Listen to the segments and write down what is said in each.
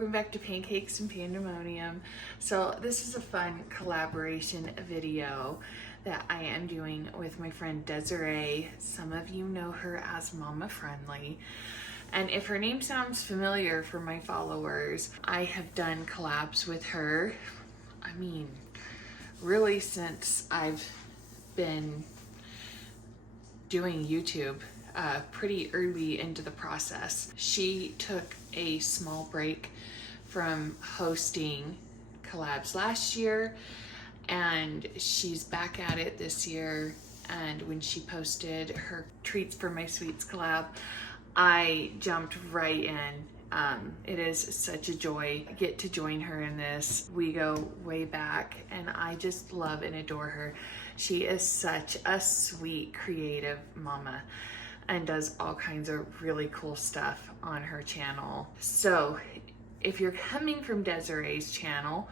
welcome back to Pancakes and Pandemonium. So this is a fun collaboration video that I am doing with my friend Desiree. Some of you know her as Mama Friendly. And if her name sounds familiar for my followers, I have done collabs with her. I mean, really since I've been doing YouTube. Pretty early into the process. She took a small break from hosting collabs last year and she's back at it this year, and when she posted her Treats for My Sweets collab, I jumped right in. It is such a joy. I get to join her in this. We go way back and I just love and adore her. She is such a sweet, creative mama and does all kinds of really cool stuff on her channel. So if you're coming from Desiree's channel,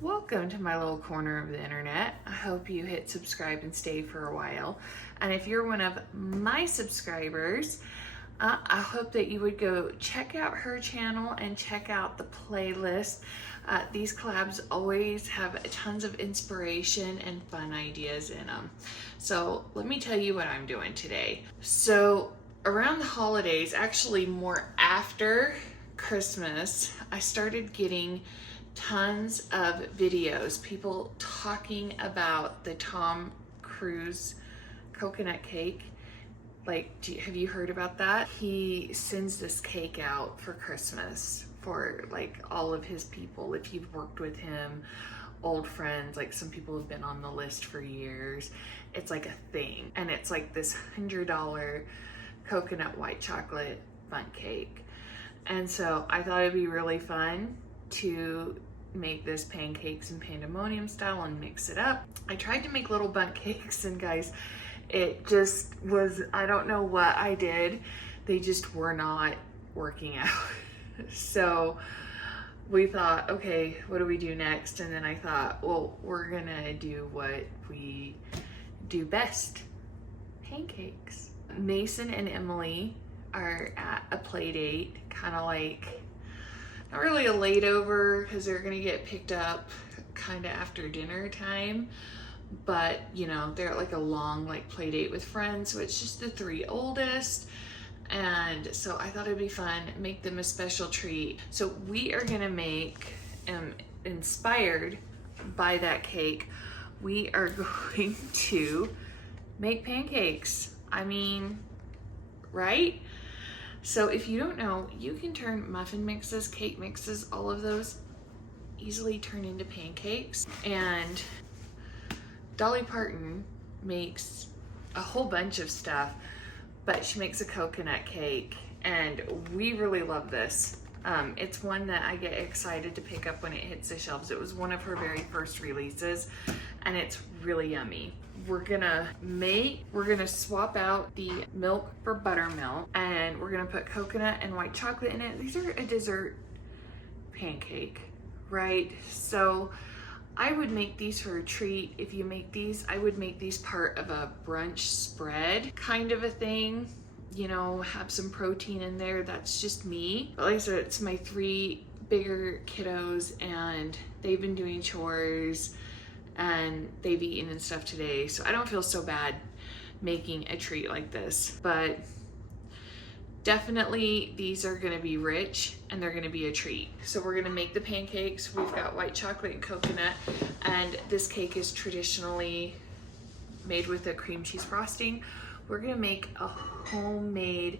welcome to my little corner of the internet. I hope you hit subscribe and stay for a while. And if you're one of my subscribers, I hope that you would go check out her channel and check out the playlist. These collabs always have tons of inspiration and fun ideas in them. So let me tell you what I'm doing today. So around the holidays, actually more after Christmas, I started getting tons of videos, people talking about the Tom Cruise coconut cake. Like, have you heard about that? He sends this cake out for Christmas for like all of his people. If you've worked with him, old friends, like some people have been on the list for years. It's like a thing. And it's like this $100 coconut white chocolate bundt cake. And so I thought it'd be really fun to make this pancakes and pandemonium style and mix it up. I tried to make little bundt cakes, and guys, it just was, I don't know what I did. They just were not working out. So we thought, okay, what do we do next? And then I thought, well, we're gonna do what we do best, pancakes. Mason and Emily are at a play date, kind of like, not really a layover because they're gonna get picked up kind of after dinner time. But you know, they're at like a long like play date with friends, so it's just the three oldest. And so I thought it'd be fun, make them a special treat. So we are gonna make, inspired by that cake, we are going to make pancakes. I mean, right? So if you don't know, you can turn muffin mixes, cake mixes, all of those easily turn into pancakes. And Dolly Parton makes a whole bunch of stuff, but she makes a coconut cake, and we really love this. It's one that I get excited to pick up when it hits the shelves. It was one of her very first releases, and it's really yummy. We're gonna swap out the milk for buttermilk, and we're gonna put coconut and white chocolate in it. These are a dessert pancake, right? So I would make these for a treat. If you make these, I would make these part of a brunch spread kind of a thing. You know, have some protein in there. That's just me. But like I said, it's my three bigger kiddos and they've been doing chores and they've eaten and stuff today. So I don't feel so bad making a treat like this. But definitely these are gonna be rich and they're gonna be a treat. So we're gonna make the pancakes. We've got white chocolate and coconut, and this cake is traditionally made with a cream cheese frosting. We're gonna make a homemade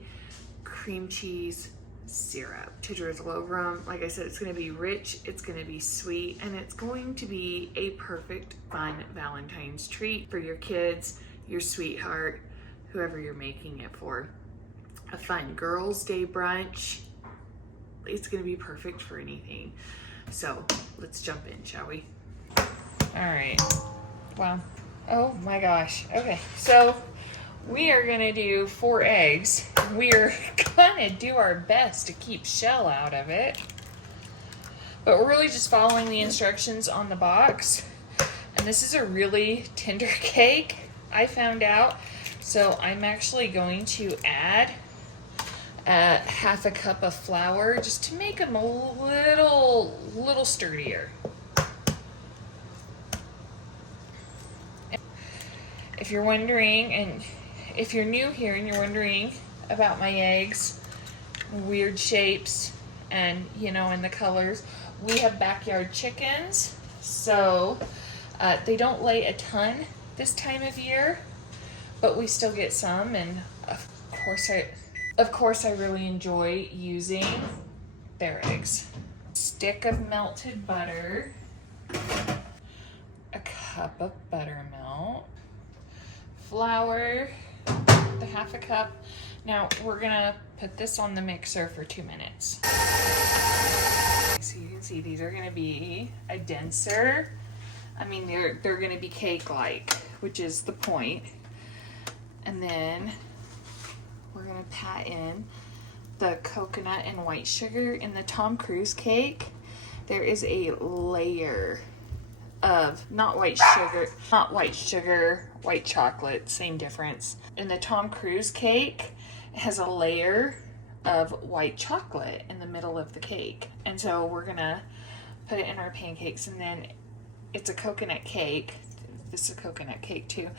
cream cheese syrup to drizzle over them. Like I said, it's gonna be rich, it's gonna be sweet, and it's going to be a perfect, fun Valentine's treat for your kids, your sweetheart, whoever you're making it for. A fun girls' day brunch. It's gonna be perfect for anything. So let's jump in, shall we? All right. Wow. Oh my gosh. Okay, so we are gonna do 4 eggs. We're gonna do our best to keep shell out of it, but we're really just following the instructions on the box. And this is a really tender cake, I found out. So I'm actually going to add half a cup of flour just to make them a little sturdier. If you're wondering, and if you're new here and you're wondering about my eggs, weird shapes, and and the colors, we have backyard chickens, so they don't lay a ton this time of year, but we still get some, and of course I really enjoy using their eggs. Stick of melted butter, a cup of buttermilk, flour, the half a cup. Now we're gonna put this on the mixer for 2 minutes. So you can see these are gonna be a denser, they're gonna be cake-like, which is the point. And then we're gonna pat in the coconut and white sugar. In the Tom Cruise cake, there is a layer of not white sugar, white chocolate, same difference. In the Tom Cruise cake, it has a layer of white chocolate in the middle of the cake. And so we're gonna put it in our pancakes, and then it's a coconut cake. This is a coconut cake too.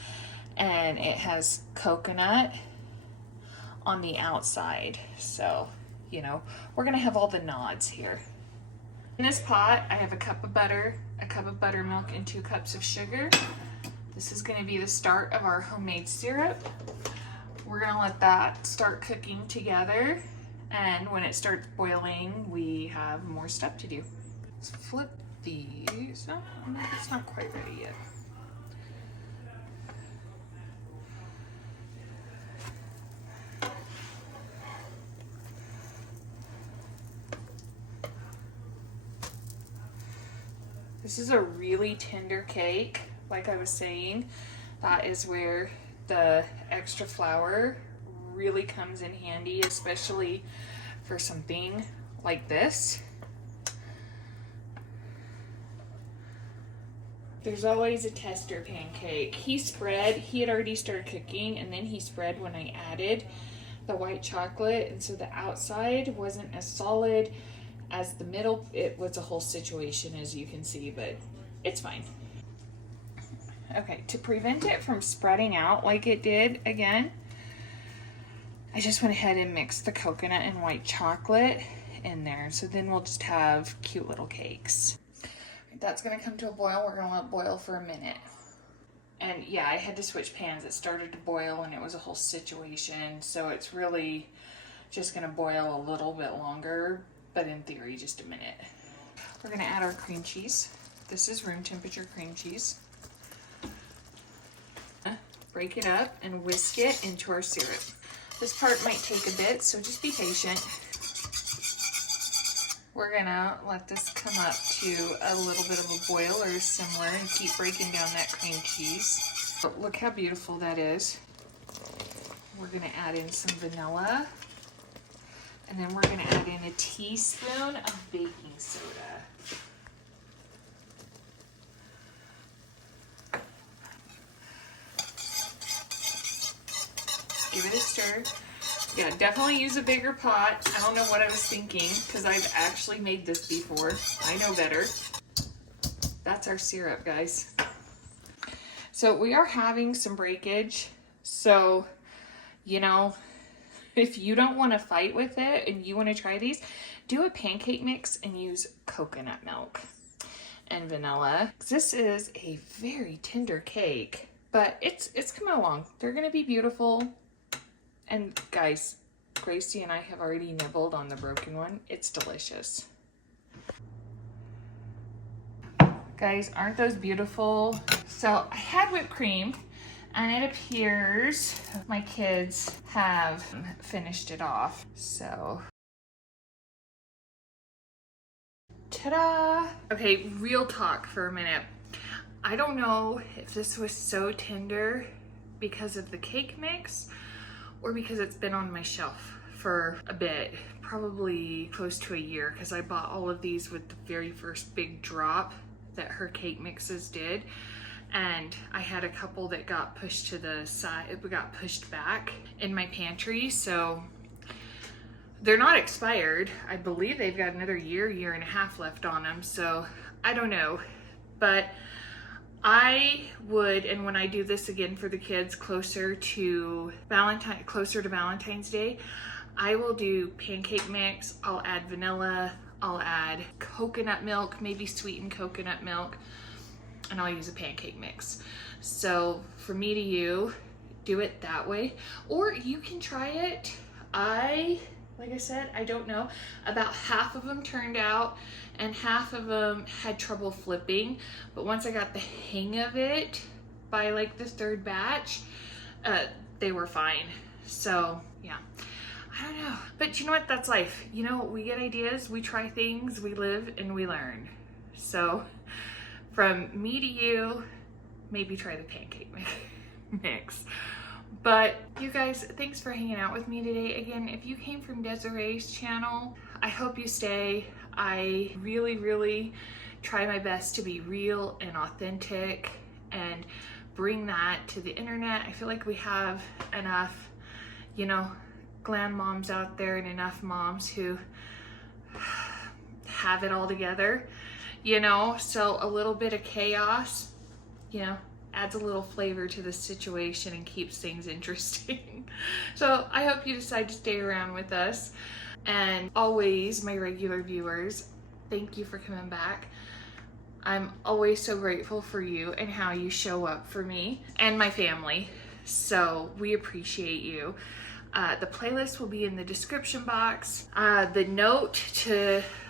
And it has coconut on the outside. So, we're gonna have all the nods here. In this pot, I have a cup of butter, a cup of buttermilk, and 2 cups of sugar. This is gonna be the start of our homemade syrup. We're gonna let that start cooking together, and when it starts boiling, we have more stuff to do. Let's flip these. Oh, it's not quite ready yet. This is a really tender cake. Like I was saying, that is where the extra flour really comes in handy, especially for something like this. There's always a tester pancake. He had already started cooking, and then he spread when I added the white chocolate, and so the outside wasn't as solid as the middle. It was a whole situation, as you can see, but it's fine. Okay, to prevent it from spreading out like it did again, I just went ahead and mixed the coconut and white chocolate in there. So then we'll just have cute little cakes. That's gonna come to a boil. We're gonna let it boil for a minute. And yeah, I had to switch pans. It started to boil and it was a whole situation. So it's really just gonna boil a little bit longer, but in theory, just a minute. We're gonna add our cream cheese. This is room temperature cream cheese. Break it up and whisk it into our syrup. This part might take a bit, so just be patient. We're gonna let this come up to a little bit of a boil or similar and keep breaking down that cream cheese. But look how beautiful that is. We're gonna add in some vanilla, and then we're gonna add in a teaspoon of baking soda. Give it a stir. Yeah, definitely use a bigger pot. I don't know what I was thinking, because I've actually made this before. I know better. That's our syrup, guys. So we are having some breakage. So, if you don't want to fight with it and you want to try these, do a pancake mix and use coconut milk and vanilla. This is a very tender cake, but it's coming along. They're going to be beautiful. And guys, Gracie and I have already nibbled on the broken one. It's delicious. Guys, aren't those beautiful? So I had whipped cream, and it appears my kids have finished it off. So, ta-da! Okay, real talk for a minute. I don't know if this was so tender because of the cake mix, or because it's been on my shelf for a bit, probably close to a year, because I bought all of these with the very first big drop that her cake mixes did, and I had a couple that got pushed to the side, it got pushed back in my pantry, so They're not expired. I believe they've got another year and a half left on them. So I don't know, but I would, and when I do this again for the kids closer to Valentine's Day, I will do pancake mix. I'll add vanilla, I'll add coconut milk, maybe sweetened coconut milk, and I'll use a pancake mix. So from me to you, do it that way, or you can try it. Like I said, I don't know. About half of them turned out and half of them had trouble flipping. But once I got the hang of it, by like the third batch, they were fine. So yeah, I don't know. But you know what? That's life. You know, we get ideas, we try things, we live and we learn. So from me to you, maybe try the pancake mix. But you guys, thanks for hanging out with me today. Again, if you came from Desiree's channel, I hope you stay. I really try my best to be real and authentic and bring that to the internet. I feel like we have enough, you know, glam moms out there and enough moms who have it all together, you know, so a little bit of chaos, you know, adds a little flavor to the situation and keeps things interesting. So I hope you decide to stay around with us. And always, my regular viewers, thank you for coming back. I'm always so grateful for you and how you show up for me and my family. So we appreciate you. The playlist will be in the description box. The note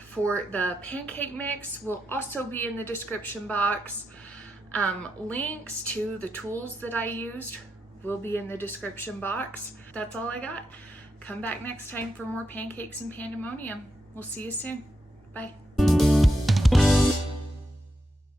for the pancake mix will also be in the description box. Links to the tools that I used will be in the description box. That's all I got. Come back next time for more Pancakes and Pandemonium. We'll see you soon. Bye.